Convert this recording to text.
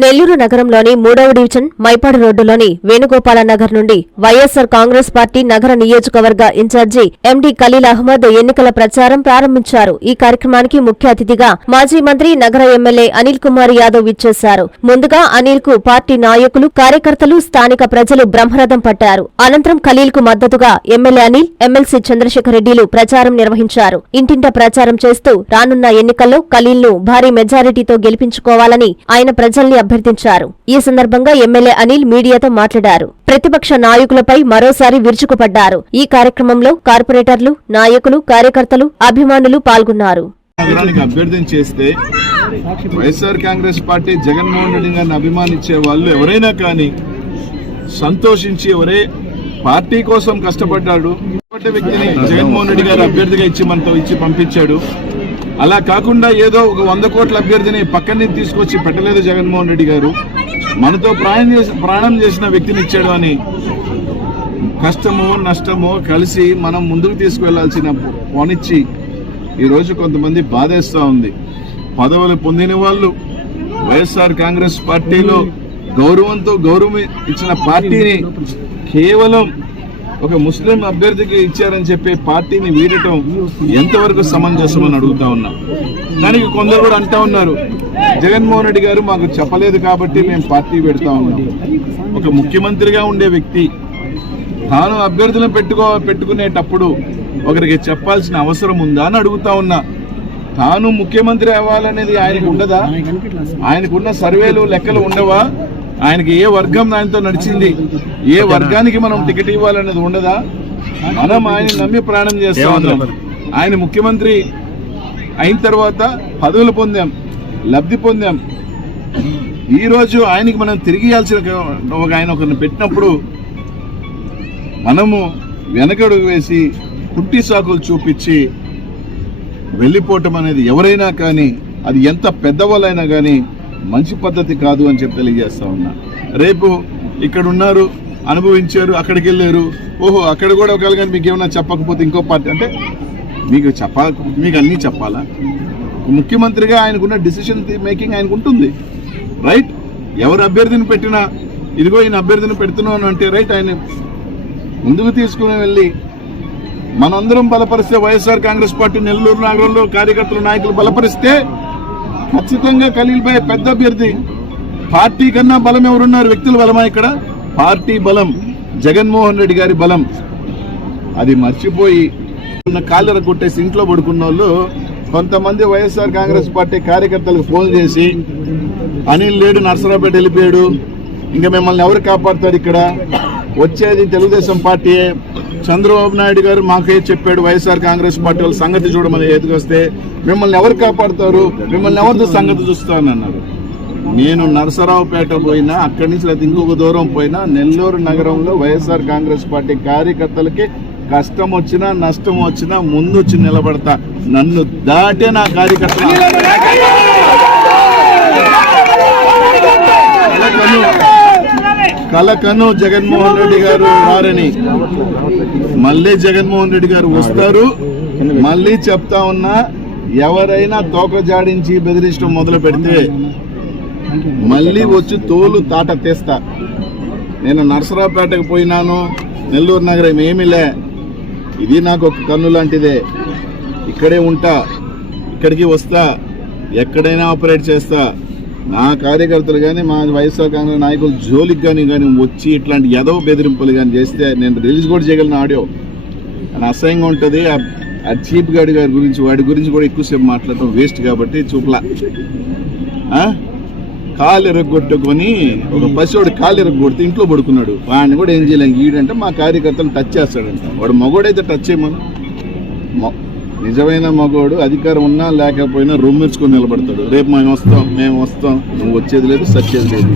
నెల్లూరు నగరంలోని మూడవ డివిజన్ మైపాడు రోడ్డులోని వేణుగోపాల నగర్ నుండి వైఎస్సార్ కాంగ్రెస్ పార్టీ నగర నియోజకవర్గ ఇన్ఛార్జి ఎండి ఖలీల్ అహ్మద్ ఎన్నికల ప్రచారం ప్రారంభించారు. ఈ కార్యక్రమానికి ముఖ్య అతిథిగా మాజీ మంత్రి నగర ఎమ్మెల్యే అనిల్ కుమార్ యాదవ్ ఇచ్చేశారు ముందుగా అనిల్కు పార్టీ నాయకులు కార్యకర్తలు స్థానిక ప్రజలు బ్రహ్మరథం పట్టారు. అనంతరం ఖలీల్కు మద్దతుగా ఎమ్మెల్యే అనిల్ ఎమ్మెల్సీ చంద్రశేఖర్ రెడ్డిలు ప్రచారం నిర్వహించారు. ఇంటింట ప్రచారం చేస్తూ రానున్న ఎన్నికల్లో ఖలీల్ను భారీ మెజారిటీతో గెలిపించుకోవాలని ఆయన ప్రజల్ని అభ్యర్థించారు. ఈ సందర్భంగా ఎమ్మెల్యే అనిల్ మీడియాతో మాట్లాడారు. ప్రతిపక్ష నాయకులపై మరోసారి విరుచుకుపడ్డారు. ఈ కార్యక్రమంలో కార్పొరేటర్లు నాయకులు కార్యకర్తలు అభిమానులు పాల్గొన్నారు. అభ్యర్థన చేస్తే వైఎస్ఆర్ కాంగ్రెస్ పార్టీ జగన్మోహన్ రెడ్డి గారిని అభిమానించే వాళ్ళు ఎవరైనా కానీ సంతోషించి ఎవరే పార్టీ కోసం కష్టపడ్డాడు. వ్యక్తిని జగన్మోహన్ రెడ్డి గారు అభ్యర్థిగా ఇచ్చి మనతో ఇచ్చి పంపించాడు. అలా కాకుండా ఏదో ఒక వంద కోట్ల అభ్యర్థిని పక్కన నుంచి తీసుకొచ్చి పెట్టలేదు జగన్మోహన్ రెడ్డి గారు. మనతో ప్రాణం చేసి ప్రాణం చేసిన వ్యక్తిని ఇచ్చాడు అని. కష్టమో నష్టమో కలిసి మనం ముందుకు తీసుకువెళ్ళాల్సిన పోనిచ్చి ఈరోజు కొంతమంది బాధేస్తూ ఉంది. పదవులు పొందిన వాళ్ళు వైఎస్ఆర్ కాంగ్రెస్ పార్టీలో గౌరవంతో గౌరవం ఇచ్చిన పార్టీని కేవలం ఒక ముస్లిం అభ్యర్థికి ఇచ్చారని చెప్పి పార్టీని వీడటం ఎంతవరకు సమంజసం అని అడుగుతా ఉన్నా. దానికి కొందరు కూడా అంటా ఉన్నారు జగన్మోహన్ రెడ్డి గారు మాకు చెప్పలేదు కాబట్టి మేము పార్టీ పెడతా ఉన్నాం. ఒక ముఖ్యమంత్రిగా ఉండే వ్యక్తి తాను అభ్యర్థులను పెట్టుకో పెట్టుకునేటప్పుడు ఒకరికి చెప్పాల్సిన అవసరం ఉందా అని అడుగుతా ఉన్నా. తాను ముఖ్యమంత్రి అవ్వాలనేది ఆయనకు ఉండదా? ఆయనకున్న సర్వేలు లెక్కలు ఉండవా? ఆయనకి ఏ వర్గం ఆయనతో నడిచింది? ఏ వర్గానికి మనం టికెట్ ఇవ్వాలనేది ఉండదా? మనం ఆయన నమ్మి ప్రాణం చేస్తా ఉన్నాం. ఆయన ముఖ్యమంత్రి అయిన తర్వాత పదవులు పొందాం లబ్ధి పొందాం. ఈ రోజు ఆయనకి మనం తిరిగి ఇవ్వాల్సిన ఒక ఆయన ఒకరిని పెట్టినప్పుడు మనము వెనకడుగు వేసి కుట్టి సాకులు చూపించి వెళ్ళిపోవటం అనేది ఎవరైనా కానీ అది ఎంత పెద్దవాళ్ళైనా కానీ మంచి పద్ధతి కాదు అని చెప్పి తెలియజేస్తా ఉన్నా. రేపు ఇక్కడ ఉన్నారు అనుభవించారు అక్కడికి వెళ్ళారు. ఓహో అక్కడ కూడా ఒకవేళ కానీ మీకు ఏమైనా చెప్పకపోతే ఇంకో పార్టీ అంటే మీకు చెప్పా మీకు అన్నీ చెప్పాలా? ముఖ్యమంత్రిగా ఆయనకున్న డిసిషన్ మేకింగ్ ఆయనకు ఉంటుంది రైట్ ఎవరు అభ్యర్థిని పెట్టినా ఇదిగో ఈయన అభ్యర్థిని పెడుతున్నాను అంటే రైట్ ఆయన ముందుకు తీసుకుని వెళ్ళి మనందరం బలపరిస్తే వైఎస్ఆర్ కాంగ్రెస్ పార్టీ నెల్లూరు నగరంలో కార్యకర్తలు నాయకులు బలపరిస్తే ఖచ్చితంగా ఖలీల్ భాయ్ పెద్ద అభ్యర్థి. పార్టీ కన్నా బలం ఎవరున్నారు? వ్యక్తుల బలమా ఇక్కడ? పార్టీ బలం. జగన్మోహన్ రెడ్డి గారి బలం. అది మర్చిపోయి ఉన్న కాళ్ళర కొట్టేసి ఇంట్లో పడుకున్న వాళ్ళు కొంతమంది వైఎస్ఆర్ కాంగ్రెస్ పార్టీ కార్యకర్తలకు ఫోన్ చేసి అనిల్ లేడు నర్సరావుపేట వెళ్ళిపోయాడు. ఇంకా మిమ్మల్ని ఎవరు కాపాడుతారు ఇక్కడ? వచ్చేది తెలుగుదేశం పార్టీయే. చంద్రబాబు నాయుడు గారు మాకే చెప్పాడు వైఎస్ఆర్ కాంగ్రెస్ పార్టీ వాళ్ళ సంగతి చూడమని ఎదుకొస్తే మిమ్మల్ని ఎవరు కాపాడుతారు? మిమ్మల్ని ఎవరితో సంగతి చూస్తానన్నారు నేను నరసరావుపేట పోయినా అక్కడి నుంచి లేదా ఇంకొక దూరం పోయినా నెల్లూరు నగరంలో వైఎస్ఆర్ కాంగ్రెస్ పార్టీ కార్యకర్తలకి కష్టం వచ్చినా నష్టం వచ్చినా ముందు వచ్చి నిలబడతా. నన్ను దాటే నా కార్యకర్తలు కలకను జగన్మోహన్ రెడ్డి గారు వారని. మళ్ళీ జగన్మోహన్ రెడ్డి గారు వస్తారు. మళ్ళీ చెప్తా ఉన్నా ఎవరైనా తోక జాడించి బెదిరించడం మొదలు పెడితే మళ్ళీ వచ్చి తోలు తాట తీస్తా. నేను నర్సరావుపేటకు పోయినాను నెల్లూరు నగరం ఏమిలే ఇది నాకు ఒక కన్ను లాంటిదే. ఇక్కడే ఉంటా ఇక్కడికి వస్తా ఎక్కడైనా ఆపరేట్ చేస్తా. నా కార్యకర్తలు కానీ మా వైఎస్ఆర్ కాంగ్రెస్ నాయకులు జోలికి కానీ కానీ వచ్చి ఇట్లాంటి ఎదవ బెదిరింపులు కానీ చేస్తే నేను రిలీజ్ కూడా చేయగలను ఆడియో. అని అసహ్యంగా ఉంటుంది. ఆ- చీప్ గాడి గారి గురించి వాడి గురించి కూడా ఎక్కువసేపు మాట్లాడటం వేస్ట్ కాబట్టి చూపలా. కాలు ఎరగొట్టుకొని ఒక పసివాడు కాలు ఎరగొడితే ఇంట్లో పడుకున్నాడు. వాడిని కూడా ఏం చేయలేం. ఈడంటే మా కార్యకర్తలు టచ్ చేస్తాడంట. వాడు మగోడైతే టచ్ చేయమను. మొ- నిజమైన మగోడు అధికారం ఉన్నా లేకపోయినా రొమ్మిర్చుకొని నిలబడతాడు. రేపు మేము వస్తాం మేము వస్తాం. నువ్వు వచ్చేది లేదు సచ్చేది లేదు.